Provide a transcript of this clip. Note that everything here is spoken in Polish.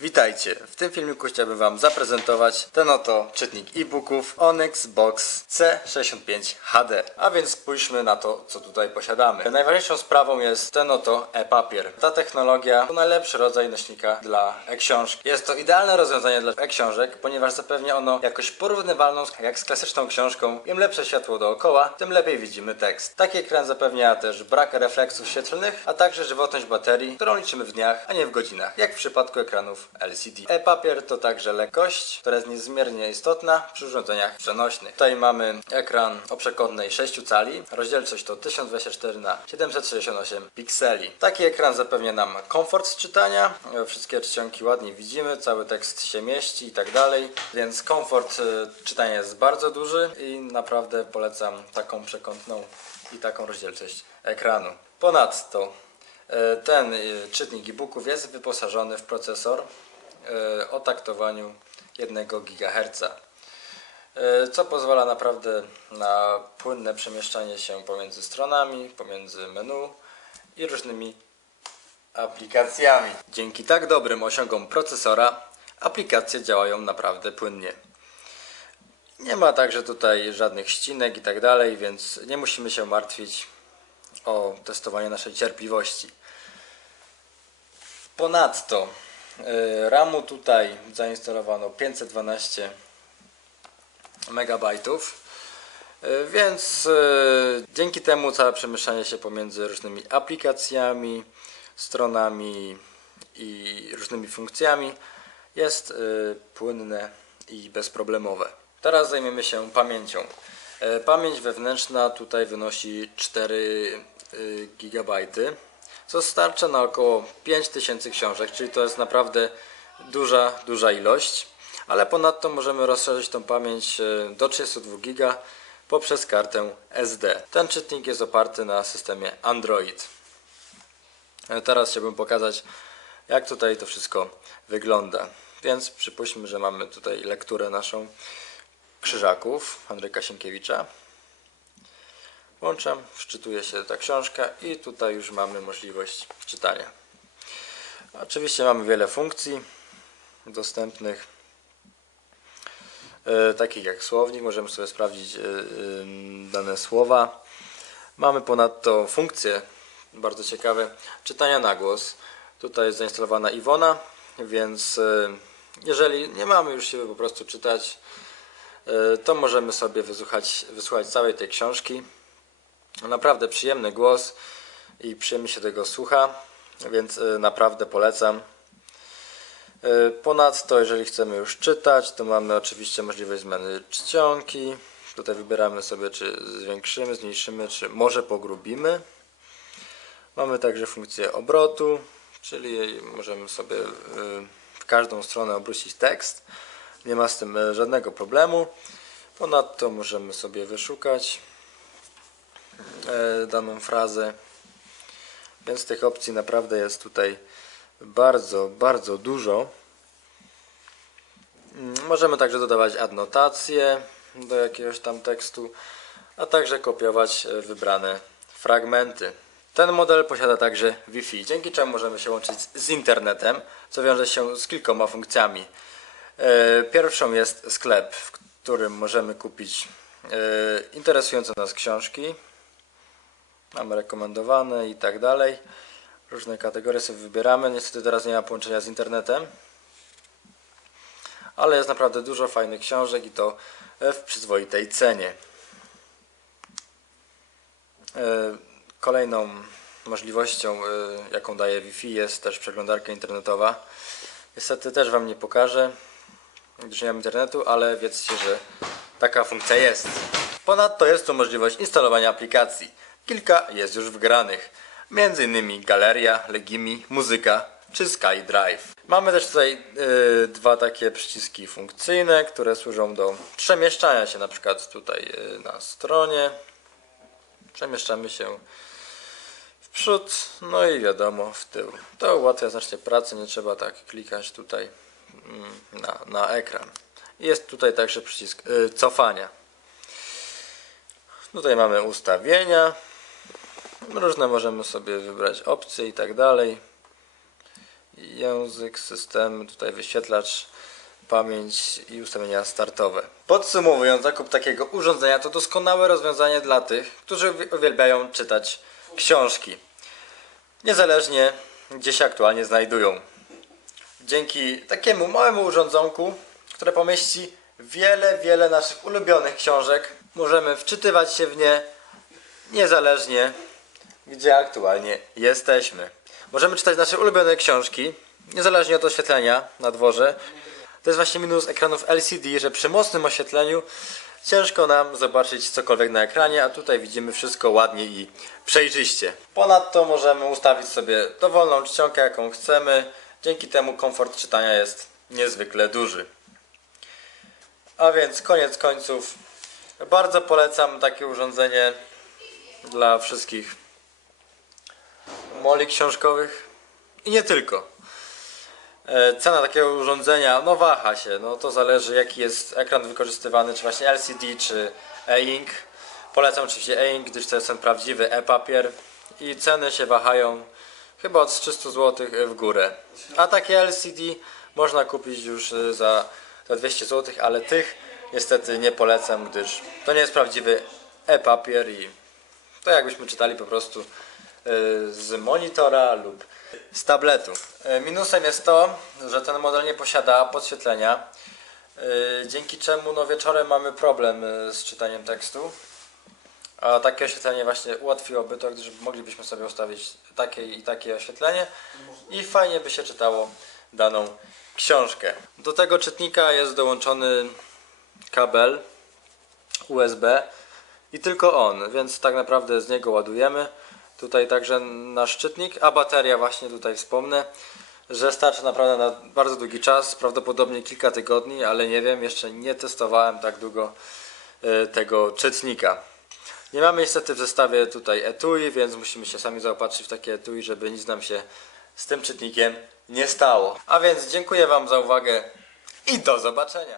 Witajcie! W tym filmiku chciałbym Wam zaprezentować ten oto czytnik e-booków Onyx Box C65 HD. A więc spójrzmy na to, co tutaj posiadamy. Najważniejszą sprawą jest ten oto e-papier. Ta technologia to najlepszy rodzaj nośnika dla e-książki. Jest to idealne rozwiązanie dla e-książek, ponieważ zapewnia ono jakość porównywalną jak z klasyczną książką. Im lepsze światło dookoła, tym lepiej widzimy tekst. Taki ekran zapewnia też brak refleksów świetlnych, a także żywotność baterii, którą liczymy w dniach, a nie w godzinach, jak w przypadku ekranów LCD. E-papier to także lekkość, która jest niezmiernie istotna przy urządzeniach przenośnych. Tutaj mamy ekran o przekątnej 6 cali, rozdzielczość to 1024 na 768 pikseli. Taki ekran zapewnia nam komfort czytania, e, wszystkie czcionki ładnie widzimy, cały tekst się mieści i tak dalej, więc komfort e, czytania jest bardzo duży i naprawdę polecam taką przekątną i taką rozdzielczość ekranu. Ponadto ten e, czytnik e-booków jest wyposażony w procesor e, o taktowaniu 1 GHz, e, co pozwala naprawdę na płynne przemieszczanie się pomiędzy stronami, pomiędzy menu i różnymi aplikacjami. Dzięki tak dobrym osiągom procesora aplikacje działają naprawdę płynnie. Nie ma także tutaj żadnych ścinek i tak dalej, więc nie musimy się martwić o testowanie naszej cierpliwości. Ponadto y, RAMu tutaj zainstalowano 512 megabajtów, y, więc y, dzięki temu całe przemieszczanie się pomiędzy różnymi aplikacjami, stronami i różnymi funkcjami jest płynne i bezproblemowe. Teraz zajmiemy się pamięcią. Pamięć wewnętrzna tutaj wynosi 4 GB, co starcza na około 5000 książek, czyli to jest naprawdę duża, duża ilość. Ale ponadto możemy rozszerzyć tą pamięć e, do 32 GB poprzez kartę SD. Ten czytnik jest oparty na systemie Android. E, Teraz chciałbym pokazać, jak tutaj to wszystko wygląda. Więc przypuśćmy, że mamy tutaj lekturę naszą Krzyżaków Andrzeja Sienkiewicza. Włączam, wczytuje się ta książka i tutaj już mamy możliwość czytania. Oczywiście mamy wiele funkcji dostępnych, e, takich jak słownik, możemy sobie sprawdzić e, e, dane słowa. Mamy ponadto funkcje bardzo ciekawe czytania na głos. Tutaj jest zainstalowana Iwona, więc jeżeli nie mamy już siły po prostu czytać, to możemy sobie wysłuchać, wysłuchać całej tej książki. Naprawdę przyjemny głos i przyjemnie się tego słucha, więc e, naprawdę polecam. E, Ponadto, jeżeli chcemy już czytać, to mamy oczywiście możliwość zmiany czcionki. Tutaj wybieramy sobie, czy zwiększymy, zmniejszymy, czy może pogrubimy. Mamy także funkcję obrotu, czyli możemy sobie y, w każdą stronę obrócić tekst. Nie ma z tym y, żadnego problemu. Ponadto możemy sobie wyszukać daną frazę. Więc tych opcji naprawdę jest tutaj bardzo, bardzo dużo. Możemy także dodawać adnotacje do jakiegoś tam tekstu, a także kopiować e, wybrane fragmenty. Ten model posiada także Wi-Fi, dzięki czemu możemy się łączyć z internetem, co wiąże się z kilkoma funkcjami. E, Pierwszą jest sklep, w którym możemy kupić e, interesujące nas książki. Mamy rekomendowane i tak dalej. Różne kategorie sobie wybieramy. Niestety teraz nie ma połączenia z internetem. Ale jest naprawdę dużo fajnych książek i to w przyzwoitej cenie. E, Kolejną możliwością, e, jaką daje Wi-Fi, jest też przeglądarka internetowa. Niestety też Wam nie pokażę, gdyż nie mam internetu, ale wiedzcie, że taka funkcja jest. Ponadto jest tu możliwość instalowania aplikacji. Kilka jest już wgranych, m.in. Galeria, Legimi, Muzyka czy SkyDrive. Mamy też tutaj y, dwa takie przyciski funkcyjne, które służą do przemieszczania się na przykład tutaj y, na stronie. Przemieszczamy się w przód, no i wiadomo w tył. To ułatwia znacznie pracę, nie trzeba tak klikać tutaj mm, na, na ekran. Jest tutaj także przycisk y, cofania. Tutaj mamy ustawienia. Różne możemy sobie wybrać opcje i tak dalej. język, system, tutaj wyświetlacz, pamięć i ustawienia startowe. Podsumowując, zakup takiego urządzenia to doskonałe rozwiązanie dla tych, którzy uwi- uwielbiają czytać książki. Niezależnie gdzie się aktualnie znajdują. Dzięki takiemu małemu urządzonku, które pomieści wiele, wiele naszych ulubionych książek, możemy wczytywać się w nie niezależnie gdzie aktualnie jesteśmy. Możemy czytać nasze ulubione książki, niezależnie od oświetlenia na dworze. To jest właśnie minus ekranów LCD, że przy mocnym oświetleniu ciężko nam zobaczyć cokolwiek na ekranie, a tutaj widzimy wszystko ładnie i przejrzyście. Ponadto możemy ustawić sobie dowolną czcionkę, jaką chcemy. Dzięki temu komfort czytania jest niezwykle duży. A więc koniec końców bardzo polecam takie urządzenie dla wszystkich moli książkowych i nie tylko. E, Cena takiego urządzenia, no waha się, no to zależy jaki jest ekran wykorzystywany, czy właśnie LCD, czy e-ink. Polecam oczywiście e-ink, gdyż to jest ten prawdziwy e-papier i ceny się wahają chyba od 300 zł w górę. A takie LCD można kupić już y, za, za 200 zł, ale tych niestety nie polecam, gdyż to nie jest prawdziwy e-papier i to jakbyśmy czytali po prostu z monitora lub z tabletu. Y, Minusem jest to, że ten model nie posiada podświetlenia, y, dzięki czemu no, wieczorem mamy problem y, z czytaniem tekstu. A takie oświetlenie właśnie ułatwiłoby to, gdyż moglibyśmy sobie ustawić takie i takie oświetlenie i fajnie by się czytało daną książkę. Do tego czytnika jest dołączony kabel USB i tylko on, więc tak naprawdę z niego ładujemy. Tutaj także nasz czytnik, a bateria właśnie tutaj wspomnę, że starczy naprawdę na bardzo długi czas, prawdopodobnie kilka tygodni, ale nie wiem, jeszcze nie testowałem tak długo y, tego czytnika. Nie mamy niestety w zestawie tutaj etui, więc musimy się sami zaopatrzyć w takie etui, żeby nic nam się z tym czytnikiem nie stało. A więc dziękuję Wam za uwagę i do zobaczenia.